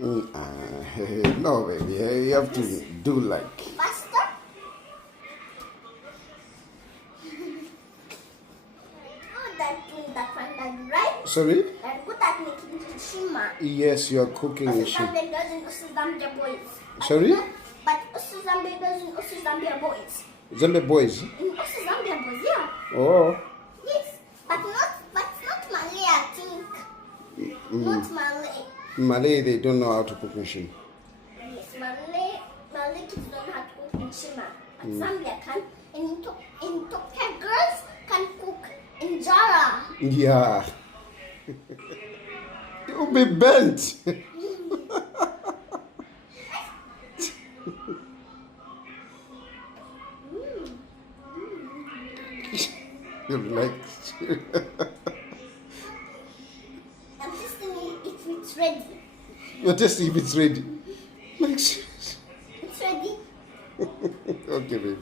No, baby. You have to do like. Faster. Oh, that one, that right? Sorry? That good at making mshima. Yes, you are cooking Also, machine. Zambia doesn't. Also, Zambia boys. Sorry? But also, Zambia doesn't. Also, Zambia boys. Zambia boys. Also, Zambia boys. Yeah. Oh. Yes, but not Malay. I think not Malay. Malay, they don't know how to cook machine. Yes, Malay kids don't know how to cook mshima, but Zambia can. And in Tokyo, girls can cook injera. Yeah. You'll be bent. You'll be like. I'm testing it if it's ready. You're testing if it's ready. Like. It's ready. Okay, baby.